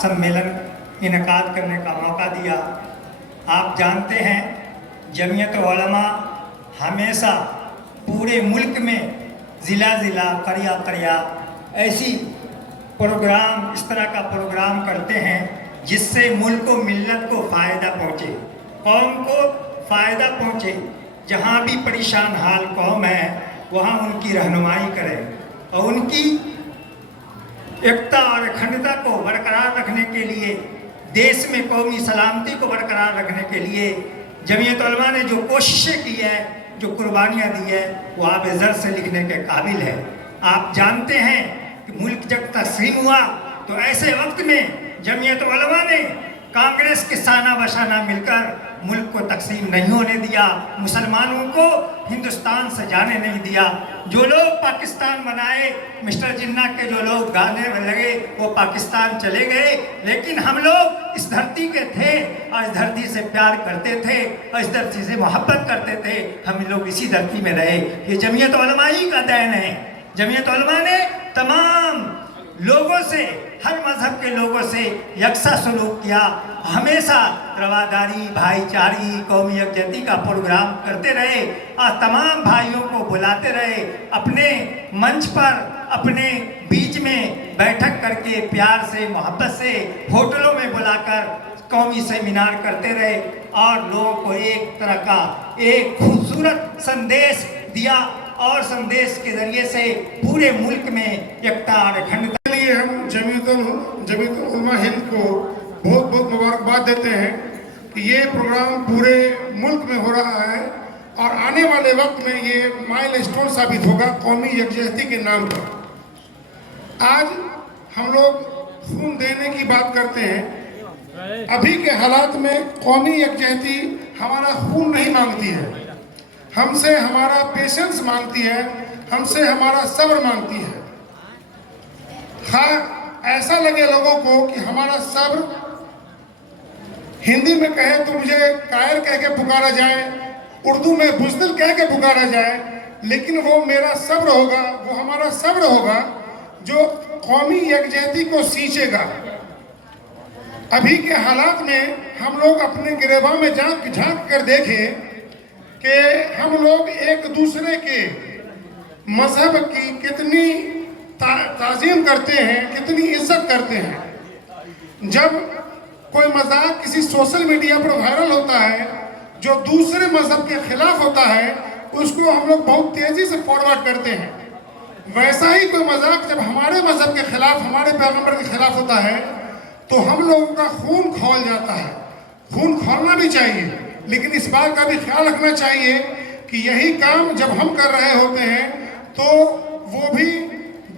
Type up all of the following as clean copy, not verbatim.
सम्मेलन इनकाद करने का मौका दिया। आप जानते हैं जमीयत उलमा हमेशा पूरे मुल्क में ज़िला ज़िला करिया करिया ऐसी प्रोग्राम इस तरह का प्रोग्राम करते हैं जिससे मुल्क को मिल्लत को फ़ायदा पहुँचे, कौम को फ़ायदा पहुँचे। जहाँ भी परेशान हाल कौम है वहाँ उनकी रहनुमाई करें और उनकी एकता और अखंडता को बरकरार रखने के लिए, देश में कौमी सलामती को बरकरार रखने के लिए जमीयत उलमा ने जो कोशिशें की है, जो कुर्बानियाँ दी है, वो आब ज़र से लिखने के काबिल है। आप जानते हैं कि मुल्क जब तस्लीम हुआ तो ऐसे वक्त में जमीयत उलमा ने कांग्रेस के साना बशाना मिलकर मुल्क को तकसीम नहीं होने दिया, मुसलमानों को हिंदुस्तान से जाने नहीं दिया। जो लोग पाकिस्तान बनाए, मिस्टर जिन्ना के जो लोग गाने में लगे वो पाकिस्तान चले गए, लेकिन हम लोग इस धरती के थे और इस धरती से प्यार करते थे और इस धरती से मोहब्बत करते थे। हम लोग इसी धरती में रहे। ये जमीयत उलमा ही का देन है। जमीयत उलमा ने तमाम लोगों से, हर मजहब के लोगों से यकसा सलूक किया, हमेशा रवादारी, भाईचारी, कौमी यकजहती का प्रोग्राम करते रहे और तमाम भाइयों को बुलाते रहे। अपने मंच पर, अपने बीच में बैठक करके प्यार से, मोहब्बत से होटलों में बुलाकर कौमी सेमिनार करते रहे और लोगों को एक तरह का एक खूबसूरत संदेश दिया और संदेश के जरिए से पूरे मुल्क में एकता और अखंडता के लिए हम जमीयत उलमा हिंद को बहुत बहुत मुबारकबाद देते हैं कि ये प्रोग्राम पूरे मुल्क में हो रहा है और आने वाले वक्त में ये माइलस्टोन साबित होगा कौमी यकजहती के नाम पर। आज हम लोग खून देने की बात करते हैं। अभी के हालात में कौमी यकजहती हमारा खून नहीं मांगती है, हमसे हमारा पेशेंस मांगती है, हमसे हमारा सब्र मांगती है। हाँ, ऐसा लगे लोगों को कि हमारा सब्र, हिंदी में कहे तो मुझे कायर कह के पुकारा जाए, उर्दू में बुज़दिल कह के पुकारा जाए, लेकिन वो मेरा सब्र होगा, वो हमारा सब्र होगा जो कौमी यकजहती को सींचेगा। अभी के हालात में हम लोग अपने गिरेबान में झांक कर देखें कि हम लोग एक दूसरे के मजहब की कितनी ताज़ीम करते हैं, कितनी इज्जत करते हैं। जब कोई मजाक किसी सोशल मीडिया पर वायरल होता है जो दूसरे मजहब के खिलाफ होता है, उसको हम लोग बहुत तेजी से फॉरवर्ड करते हैं। वैसा ही कोई मजाक जब हमारे मजहब के खिलाफ, हमारे पैगंबर के खिलाफ होता है तो हम लोगों का खून खौल जाता है। खून खौलना भी चाहिए, लेकिन इस बात का भी ख्याल रखना चाहिए कि यही काम जब हम कर रहे होते हैं तो वो भी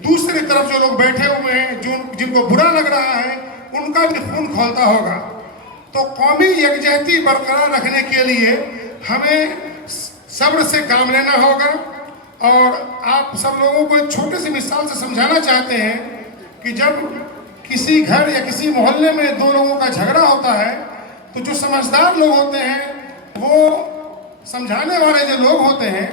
दूसरी तरफ जो लोग बैठे हुए हैं, जिनको बुरा लग रहा है, उनका भी खून खौलता होगा। तो कौमी यकजहती बरकरार रखने के लिए हमें सब्र से काम लेना होगा। और आप सब लोगों को एक छोटे सी मिसाल से समझाना चाहते हैं कि जब किसी घर या किसी मोहल्ले में दो लोगों का झगड़ा होता है तो जो समझदार लोग होते हैं, वो समझाने वाले जो लोग होते हैं,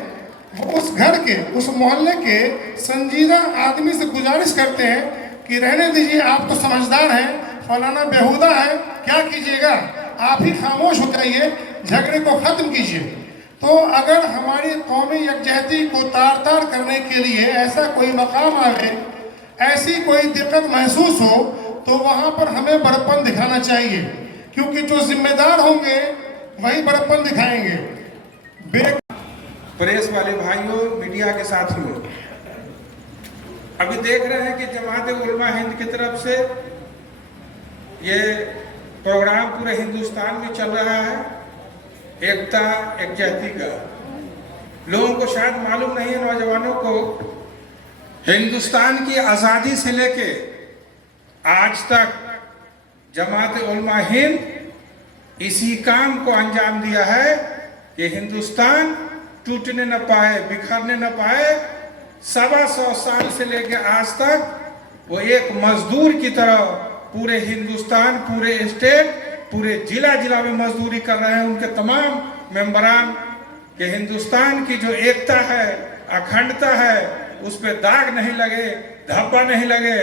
वो उस घर के, उस मोहल्ले के संजीदा आदमी से गुजारिश करते हैं कि रहने दीजिए, आप तो समझदार हैं, फलाना बेहुदा है, क्या कीजिएगा, आप ही खामोश हो जाइए, झगड़े को ख़त्म कीजिए। तो अगर हमारी कौमी यकजहती को तार तार करने के लिए ऐसा कोई मकाम आए, ऐसी कोई दिक्कत महसूस हो, तो वहाँ पर हमें बड़प्पन दिखाना चाहिए, क्योंकि जो जिम्मेदार होंगे वही बड़प्पन दिखाएंगे। प्रेस वाले भाइयों, मीडिया के साथियों, अभी देख रहे हैं कि जमात उलमा हिंद की तरफ से ये प्रोग्राम पूरे हिंदुस्तान में चल रहा है, एकता यकजहती का। लोगों को शायद मालूम नहीं है, नौजवानों को, हिंदुस्तान की आज़ादी से लेके आज तक जमात उलमा हिंद इसी काम को अंजाम दिया है कि हिंदुस्तान टूटने न पाए, बिखरने न पाए। 125 साल से लेकर आज तक वो एक मजदूर की तरह पूरे हिंदुस्तान, पूरे स्टेट, पूरे जिला जिला में मजदूरी कर रहे हैं। उनके तमाम मेंबरान के हिंदुस्तान की जो एकता है, अखंडता है, उस पर दाग नहीं लगे, धब्बा नहीं लगे।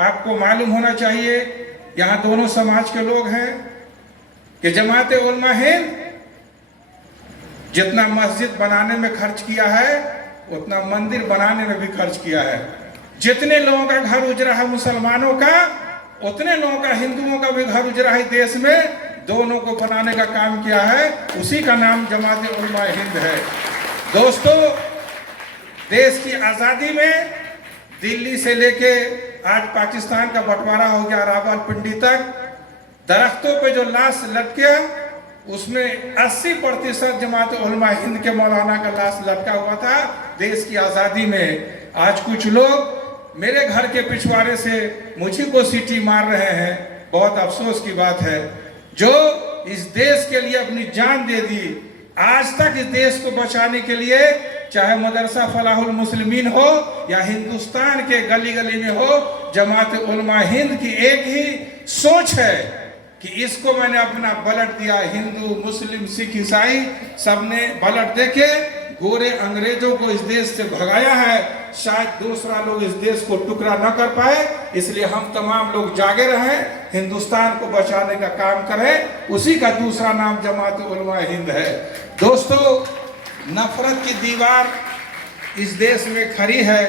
आपको मालूम होना चाहिए यहाँ दोनों समाज के लोग हैं कि जमात उलमा हिंद जितना मस्जिद बनाने में खर्च किया है उतना मंदिर बनाने में भी खर्च किया है। जितने लोगों का घर उजरा है मुसलमानों का, उतने लोगों का हिंदुओं का भी घर उजरा है देश में, दोनों को बनाने का काम किया है। उसी का नाम जमात उलमा हिंद है। दोस्तों, देश की आज़ादी में दिल्ली से लेके आज पाकिस्तान का बंटवारा हो गया रावलपिंडी तक, दरख्तों पे जो लाश लटके उसमें 80% जमात उलमा हिंद के मौलाना का लाश लटका हुआ था देश की आज़ादी में। आज कुछ लोग मेरे घर के पिछवाड़े से मुझी को सीटी मार रहे हैं। बहुत अफसोस की बात है, जो इस देश के लिए अपनी जान दे दी, आज तक इस देश को बचाने के लिए, चाहे मदरसा फलाहुल मुस्लिमीन हो या हिंदुस्तान के गली गली में हो, जमात उलमा हिंद की एक ही सोच है कि इसको मैंने अपना ब्लड दिया। हिंदू, मुस्लिम, सिख, ईसाई सबने ब्लड देके गोरे अंग्रेजों को इस देश से भगाया है। शायद दूसरा लोग इस देश को टुकड़ा न कर पाए, इसलिए हम तमाम लोग जागे रहें, हिंदुस्तान को बचाने का काम करें। उसी का दूसरा नाम जमात उलमा हिंद है। दोस्तों, नफरत की दीवार इस देश में खड़ी है।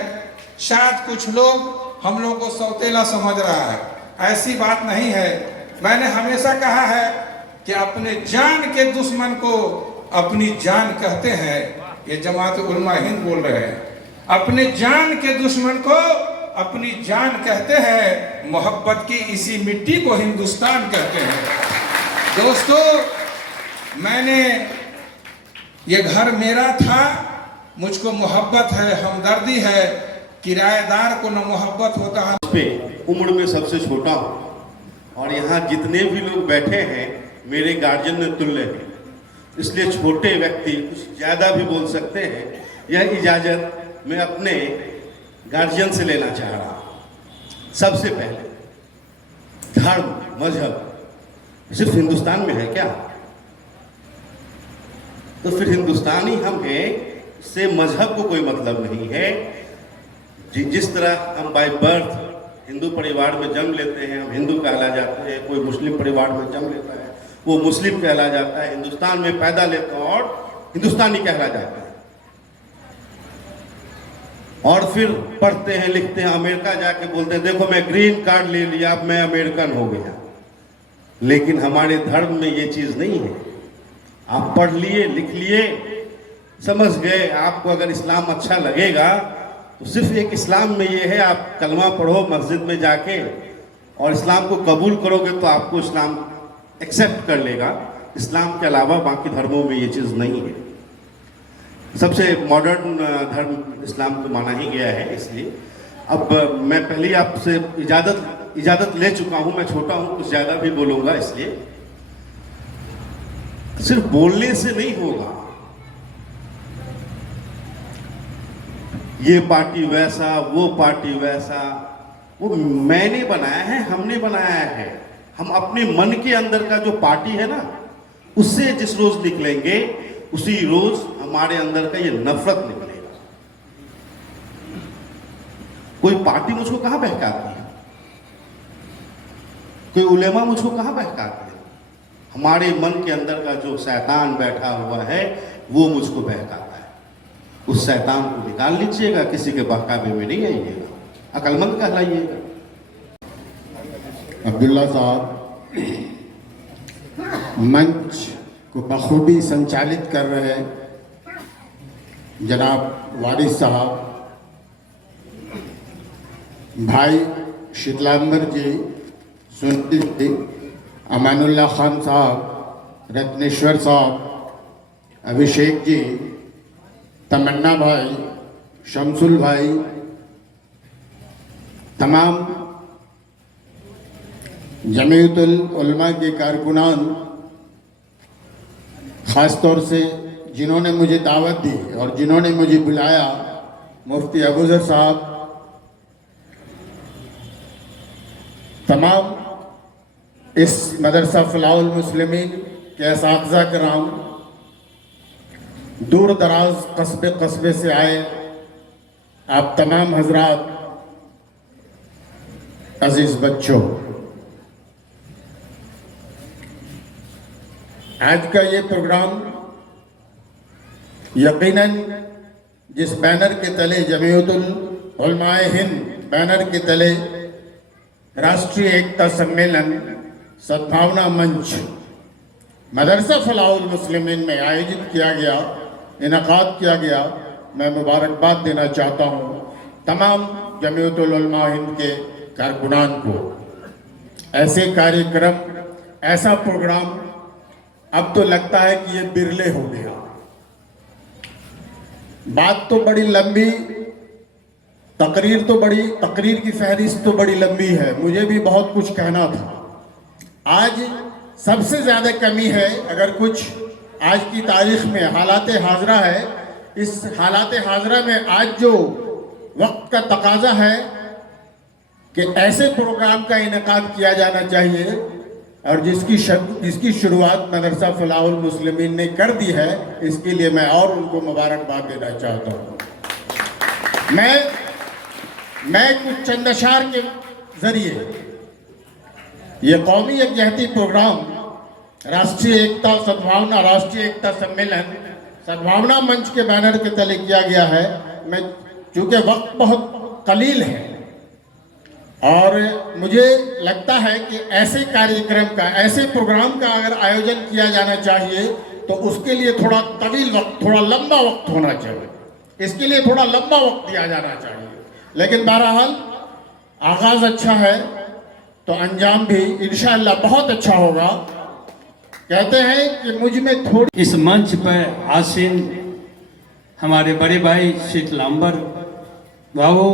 शायद कुछ लोग हम लोग को सौतेला समझ रहा है, ऐसी बात नहीं है। मैंने हमेशा कहा है कि अपने जान के दुश्मन को अपनी जान कहते हैं। ये जमात उलमा हिंद बोल रहे हैं, अपने जान के दुश्मन को अपनी जान कहते हैं। मोहब्बत की इसी मिट्टी को हिंदुस्तान कहते हैं। दोस्तों, मैंने ये घर मेरा था, मुझको मोहब्बत है, हमदर्दी है। किराएदार को न मोहब्बत होता है। पे उम्र में सबसे छोटा हूँ और यहाँ जितने भी लोग बैठे हैं मेरे गार्जियन ने तुल्य हैं, इसलिए छोटे व्यक्ति कुछ ज़्यादा भी बोल सकते हैं। यह इजाज़त मैं अपने गार्जियन से लेना चाह रहा हूँ। सबसे पहले धर्म, मजहब सिर्फ हिंदुस्तान में है क्या? तो फिर हिंदुस्तानी हम हैं, इससे मजहब को कोई मतलब नहीं है। जिस तरह हम बाय बर्थ हिंदू परिवार में जन्म लेते हैं, हम हिंदू कहला जाते हैं। कोई मुस्लिम परिवार में जन्म लेता है, वो मुस्लिम कहला जाता है। हिंदुस्तान में पैदा लेता है और हिंदुस्तानी कहला जाता है। और फिर पढ़ते हैं, लिखते हैं, अमेरिका जाके बोलते हैं देखो मैं ग्रीन कार्ड ले लिया, अब मैं अमेरिकन हो गया। लेकिन हमारे धर्म में ये चीज़ नहीं है। आप पढ़ लिए, लिख लिए, समझ गए, आपको अगर इस्लाम अच्छा लगेगा तो सिर्फ एक इस्लाम में ये है, आप कलमा पढ़ो मस्जिद में जाके और इस्लाम को कबूल करोगे तो आपको इस्लाम एक्सेप्ट कर लेगा। इस्लाम के अलावा बाकी धर्मों में ये चीज़ नहीं है। सबसे मॉडर्न धर्म इस्लाम को माना ही गया है। इसलिए अब मैं पहले आपसे इजाज़त ले चुका हूँ, मैं छोटा हूँ, कुछ ज़्यादा भी बोलूँगा। इसलिए सिर्फ बोलने से नहीं होगा। ये पार्टी वैसा, वो पार्टी वैसा, वो मैंने बनाया है, हमने बनाया है। हम अपने मन के अंदर का जो पार्टी है ना, उससे जिस रोज निकलेंगे उसी रोज हमारे अंदर का ये नफरत निकलेगा। कोई पार्टी मुझको कहाँ बहकाती है, कोई उलेमा मुझको कहाँ बहकाते हैं। हमारे मन के अंदर का जो शैतान बैठा हुआ है वो मुझको बहकाता है। उस शैतान को निकाल लीजिएगा, किसी के बहकावे में नहीं आइएगा, अकलमंद कहलाइएगा। अब्दुल्ला साहब मंच को बखूबी संचालित कर रहे हैं। जनाब वारिस साहब, भाई शीतलांबर जी, सुनील जी, अमानुल्लाह खान साहब, रत्नेश्वर साहब, अभिषेक जी, तमन्ना भाई, शमसुल भाई, तमाम जमीयतुल उलमा के कारकुनान, ख़ास तौर से जिन्होंने मुझे दावत दी और जिन्होंने मुझे बुलाया, मुफ्ती अबूज़र साहब, तमाम इस मदरसा फलाहुल मुस्लिमीन के असातिज़ा कराम, दूर दराज कस्बे कस्बे से आए आप तमाम हजरात, अजीज़ बच्चों, आज का ये प्रोग्राम यकीनन जिस बैनर के तले जमीयतुल उलमाए हिंद बैनर के तले राष्ट्रीय एकता सम्मेलन सद्भावना मंच मदरसा फलाहुल मुस्लिमीन में आयोजित किया गया, इनकाद किया गया, मैं मुबारकबाद देना चाहता हूँ तमाम जमीयतुल उलमा हिंद के कारकुनान को। ऐसे कार्यक्रम, ऐसा प्रोग्राम अब तो लगता है कि ये बिरले हो गया। बात तो बड़ी लंबी, तकरीर की फहरिस्त तो बड़ी लंबी है, मुझे भी बहुत कुछ कहना था। आज सबसे ज़्यादा कमी है, अगर कुछ आज की तारीख में हालात हाजरा है, इस हालात हाजरा में आज जो वक्त का तकाजा है कि ऐसे प्रोग्राम का इनेकाद किया जाना चाहिए और जिसकी शुरुआत मदरसा फलाहुल मुस्लिमीन ने कर दी है, इसके लिए मैं और उनको मुबारकबाद देना चाहता हूँ। मैं कुछ चंद अशार के जरिए ये कौमी यकजहती प्रोग्राम राष्ट्रीय एकता सम्मेलन सद्भावना मंच के बैनर के तले किया गया है। मैं चूँकि वक्त बहुत कलील है और मुझे लगता है कि ऐसे कार्यक्रम का, ऐसे प्रोग्राम का अगर आयोजन किया जाना चाहिए तो उसके लिए थोड़ा तवील वक्त, थोड़ा लंबा वक्त होना चाहिए, इसके लिए थोड़ा लंबा वक्त दिया जाना चाहिए। लेकिन बहरहाल आगाज़ अच्छा है तो अंजाम भी इंशाअल्लाह बहुत अच्छा होगा। कहते हैं कि मुझ में थोड़ी इस मंच पर आसीन हमारे बड़े भाई शीतलांबर बाबू,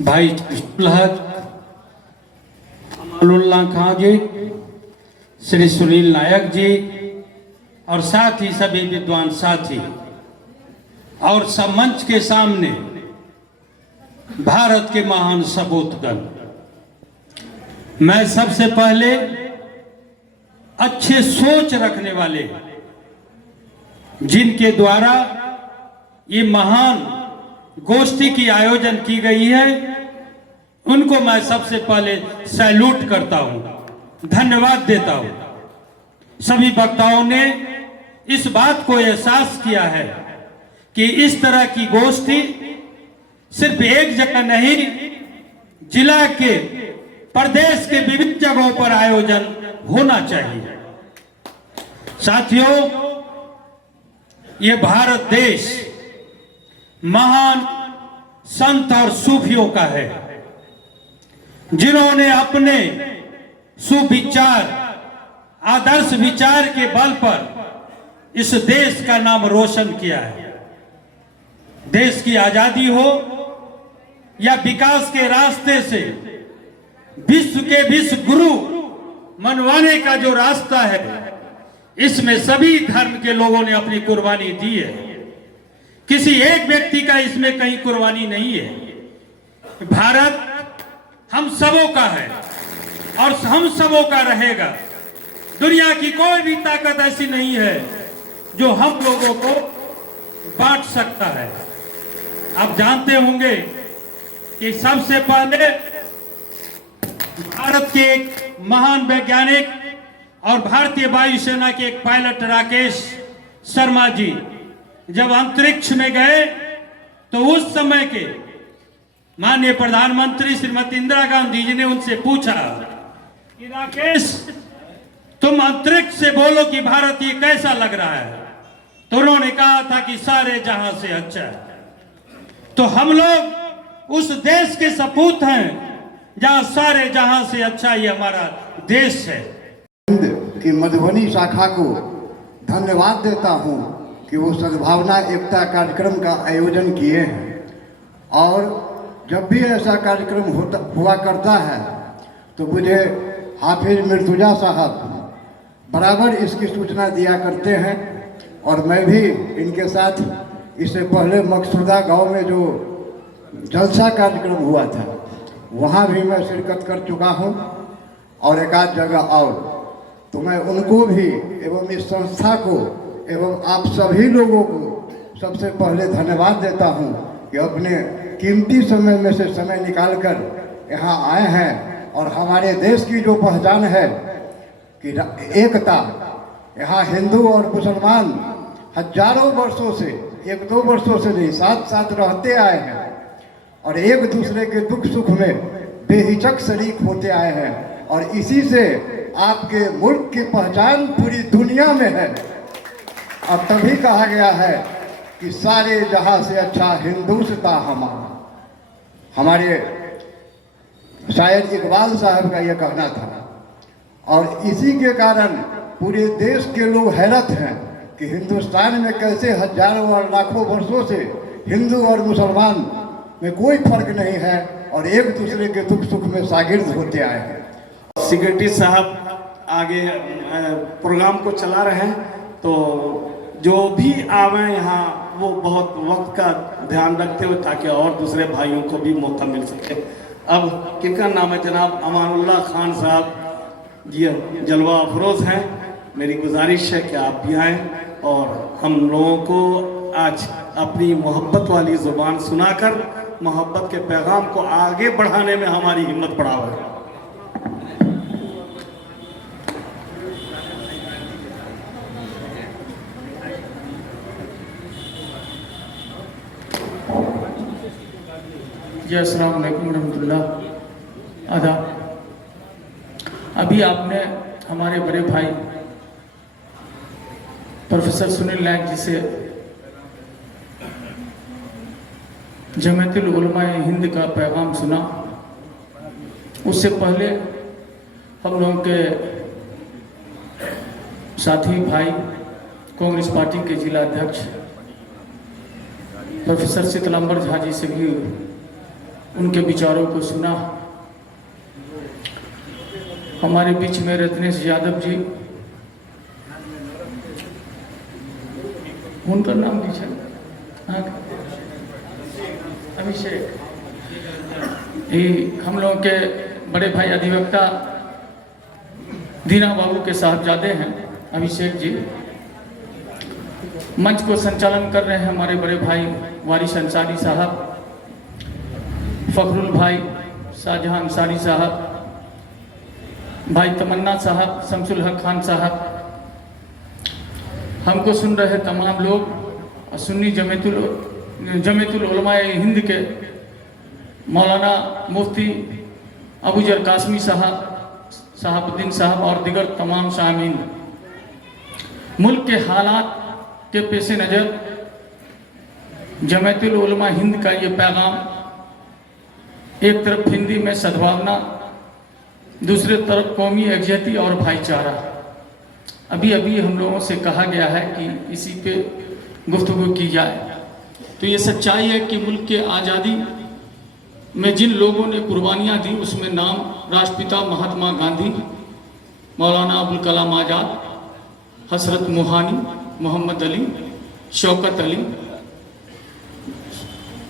भाई अमरुल्लाह खां जी, श्री सुनील नायक जी और साथ ही सभी विद्वान साथी और सब मंच के सामने भारत के महान सपूतगण, मैं सबसे पहले अच्छे सोच रखने वाले जिनके द्वारा ये महान गोष्ठी की आयोजन की गई है, उनको मैं सबसे पहले सैल्यूट करता हूं, धन्यवाद देता हूं। सभी वक्ताओं ने इस बात को एहसास किया है कि इस तरह की गोष्ठी सिर्फ एक जगह नहीं, जिला के, प्रदेश के विभिन्न जगहों पर आयोजन होना चाहिए। साथियों, ये भारत देश महान संत और सूफियों का है, जिन्होंने अपने सुविचार, आदर्श विचार के बल पर इस देश का नाम रोशन किया है। देश की आजादी हो या विकास के रास्ते से विश्व के विश्व गुरु मनवाने का जो रास्ता है, इसमें सभी धर्म के लोगों ने अपनी कुर्बानी दी है। किसी एक व्यक्ति का इसमें कहीं कुर्बानी नहीं है। भारत हम सबों का है और हम सबों का रहेगा। दुनिया की कोई भी ताकत ऐसी नहीं है जो हम लोगों को बांट सकता है। आप जानते होंगे कि सबसे पहले भारत के एक महान वैज्ञानिक और भारतीय वायुसेना के एक पायलट राकेश शर्मा जी जब अंतरिक्ष में गए तो उस समय के माननीय प्रधानमंत्री श्रीमती इंदिरा गांधी जी ने उनसे पूछा कि राकेश, तुम अंतरिक्ष से बोलो कि भारत ये कैसा लग रहा है, तो उन्होंने कहा था कि सारे जहां से अच्छा है। तो हम लोग उस देश के सपूत हैं जहां सारे जहां से अच्छा ये हमारा देश है। की मधुबनी शाखा को धन्यवाद देता हूं कि वो सद्भावना एकता कार्यक्रम का आयोजन किए हैं और जब भी ऐसा कार्यक्रम हुआ करता है तो मुझे हाफिज मिर्तुजा साहब बराबर इसकी सूचना दिया करते हैं और मैं भी इनके साथ इससे पहले मकसूदा गांव में जो जलसा कार्यक्रम हुआ था वहाँ भी मैं शिरकत कर चुका हूँ और एक आध जगह और, तो मैं उनको भी एवं इस संस्था को एवं आप सभी लोगों को सबसे पहले धन्यवाद देता हूँ कि अपने कीमती समय में से समय निकालकर यहाँ आए हैं और हमारे देश की जो पहचान है कि एकता, यहाँ हिंदू और मुसलमान हजारों वर्षों से, 1-2 वर्षों से नहीं, साथ साथ रहते आए हैं और एक दूसरे के दुख सुख में बेहिचक शरीक होते आए हैं और इसी से आपके मुल्क की पहचान पूरी दुनिया में है। और तभी कहा गया है कि सारे जहां से अच्छा हिंदुस्ता हमारा। हमारे शायद इकबाल साहब का यह कहना था और इसी के कारण पूरे देश के लोग हैरत हैं कि हिंदुस्तान में कैसे हजारों और लाखों वर्षों से हिंदू और मुसलमान में कोई फर्क नहीं है और एक दूसरे के दुख सुख में शागिर्द होते आए हैं। सेक्रेटरी साहब आगे प्रोग्राम को चला रहे हैं, तो जो भी आवे यहाँ वो बहुत वक्त का ध्यान रखते हुए ताकि और दूसरे भाइयों को भी मौका मिल सके। अब किनका नाम है? जनाब अमानुल्लाह खान साहब जी जलवा अफरोज हैं। मेरी गुजारिश है कि आप भी आएँ और हम लोगों को आज अपनी मोहब्बत वाली ज़ुबान सुनाकर मोहब्बत के पैगाम को आगे बढ़ाने में हमारी हिम्मत बढ़ावे। जी अस्सलाम वालेकुम रहमतुल्लाह आदाब। अभी आपने हमारे बड़े भाई प्रोफेसर सुनील नायक जी से जमीयतुल उलमा हिंद का पैगाम सुना। उससे पहले हम लोगों के साथी भाई कांग्रेस पार्टी के जिला अध्यक्ष प्रोफेसर शीतलांबर झा जी से भी उनके विचारों को सुना। हमारे बीच में रत्नेश यादव जी, उनका नाम दीजिए, अभिषेक, ये हम लोगों के बड़े भाई अधिवक्ता दीना बाबू के साहबजादे हैं अभिषेक जी। मंच को संचालन कर रहे हैं हमारे बड़े भाई वारिस अंसारी साहब, फखरुल भाई, शाहजहां अंसारी साहब, भाई तमन्ना साहब, शमसुल हक खान साहब, हमको सुन रहे तमाम लोग, सुन्नी जमीयतुल उलमा हिंद के मौलाना मुफ्ती अबूजर कासमी साहब, शहाबुद्दीन साहब और दिगर तमाम सामीन। मुल्क के हालात के पेश नज़र जमीयतुल उलमा हिंद का ये पैगाम, एक तरफ हिंदी में सद्भावना, दूसरे तरफ कौमी यकजहती और भाईचारा। अभी अभी हम लोगों से कहा गया है कि इसी पे गुफ्तगू की जाए। तो ये सच्चाई है कि मुल्क के आज़ादी में जिन लोगों ने कुर्बानियाँ दी उसमें नाम राष्ट्रपिता महात्मा गांधी, मौलाना अबुल कलाम आज़ाद, हसरत मोहानी, मोहम्मद अली, शौकत अली,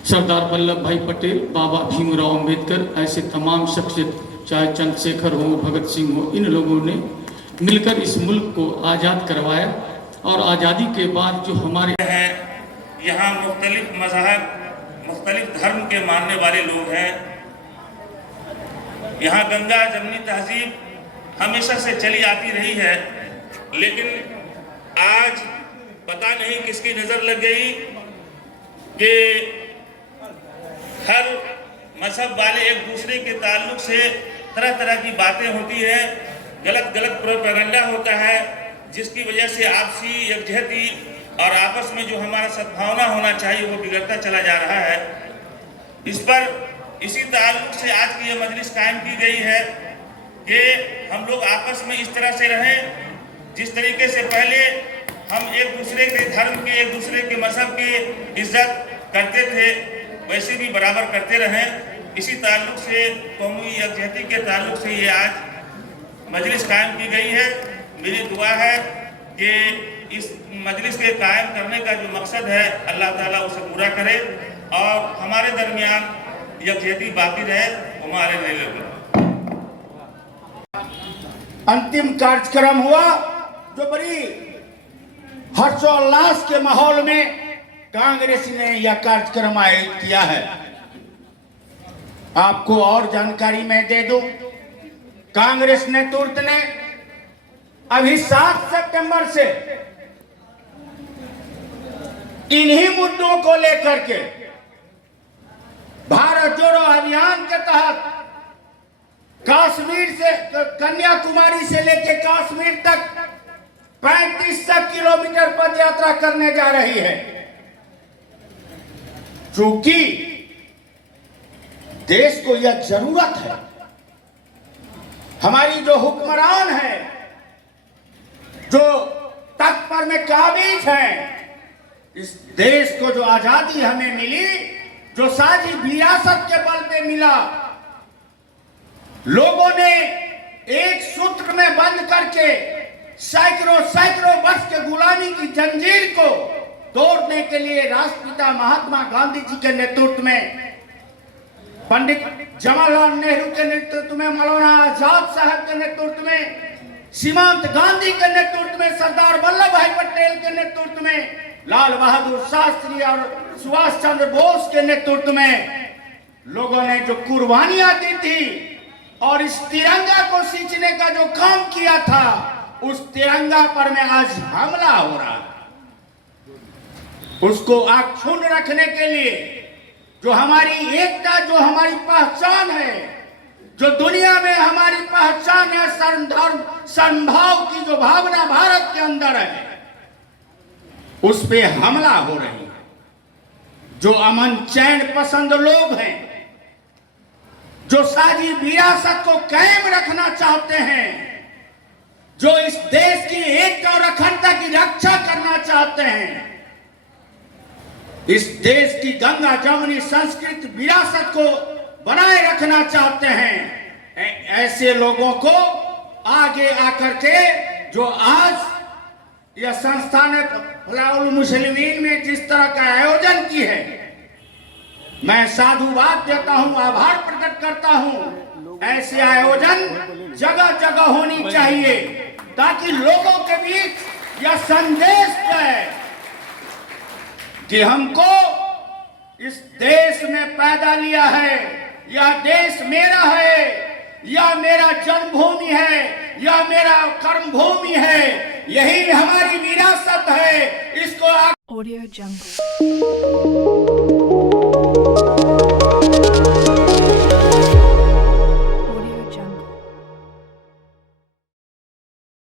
सरदार वल्लभ भाई पटेल, बाबा भीमराव अंबेडकर, ऐसे तमाम शख्सियत, चाहे चंद्रशेखर हो, भगत सिंह हो, इन लोगों ने मिलकर इस मुल्क को आज़ाद करवाया। और आज़ादी के बाद जो हमारे हैं, यहाँ मुख्तलिफ मज़हब, मुख्तलिफ धर्म के मानने वाले लोग हैं। यहाँ गंगा जमनी तहजीब हमेशा से चली आती रही है, लेकिन आज पता नहीं किसकी नज़र लग गई कि हर मजहब वाले एक दूसरे के ताल्लुक से तरह तरह की बातें होती है, गलत गलत प्रोपेगेंडा होता है, जिसकी वजह से आपसी यकजहती और आपस में जो हमारा सद्भावना होना चाहिए वो बिगड़ता चला जा रहा है। इस पर इसी ताल्लुक से आज की ये मजलिस कायम की गई है कि हम लोग आपस में इस तरह से रहें जिस तरीके से पहले हम एक दूसरे के धर्म के, एक दूसरे के मजहब की इज्जत करते थे, वैसे भी बराबर करते रहें। इसी ताल्लुक से, कौमी यकजहती के ताल्लुक से ये आज मजलिस कायम की गई है। मेरी दुआ है कि इस मजलिस के कायम करने का जो मकसद है अल्लाह ताला उसे पूरा करे और हमारे दरमियान यकजहती बाकी रहे। हमारे लिए अंतिम कार्यक्रम हुआ जो बड़ी हर्षोल्लास के माहौल में कांग्रेस ने यह कार्यक्रम आयोजित किया है। आपको और जानकारी मैं दे दूं, कांग्रेस नेतृत्व ने अभी 7 सितंबर से इन्हीं मुद्दों को लेकर के भारत जोड़ो अभियान के तहत कश्मीर से कन्याकुमारी से लेकर कश्मीर तक 35 किलोमीटर पद यात्रा करने जा रही है। क्योंकि देश को यह जरूरत है, हमारी जो हुक्मरान है, जो तख्त पर में काबिज है, इस देश को जो आजादी हमें मिली, जो साझी विरासत के बल पे मिला, लोगों ने एक सूत्र में बंद करके सैकड़ों वर्ष के गुलामी की जंजीर को तोड़ने के लिए राष्ट्रपिता महात्मा गांधी जी के नेतृत्व में, पंडित जवाहरलाल नेहरू के नेतृत्व में, मौलाना आजाद साहब के नेतृत्व में, सीमांत गांधी के नेतृत्व में, सरदार वल्लभ भाई पटेल के नेतृत्व में, लाल बहादुर शास्त्री और सुभाष चंद्र बोस के नेतृत्व में लोगों ने जो कुर्बानियां दी थी और इस तिरंगा को सींचने का जो काम किया था, उस तिरंगा पर में आज हमला हो रहा है। उसको अक्षुण्ण रखने के लिए जो हमारी एकता, जो हमारी पहचान है, जो दुनिया में हमारी पहचान है, सर्वधर्म समभाव की जो भावना भारत के अंदर है, उस पे हमला हो रही है। जो अमन चैन पसंद लोग हैं, जो साझी विरासत को कायम रखना चाहते हैं, जो इस देश की एकता और अखंडता की रक्षा करना चाहते हैं, इस देश की गंगा जमुनी संस्कृत विरासत को बनाए रखना चाहते हैं, ऐसे लोगों को आगे आकर के जो आज यह संस्था ने फलाउल मुस्लिमीन में जिस तरह का आयोजन की है, मैं साधुवाद देता हूं, आभार प्रकट करता हूं। ऐसे आयोजन जगह जगह होनी चाहिए ताकि लोगों के बीच यह संदेश जाए कि हमको इस देश में पैदा लिया है, यह देश मेरा है, यह मेरा जन्मभूमि है, यह मेरा कर्मभूमि है, यही हमारी विरासत है। इसको Audio Jungle।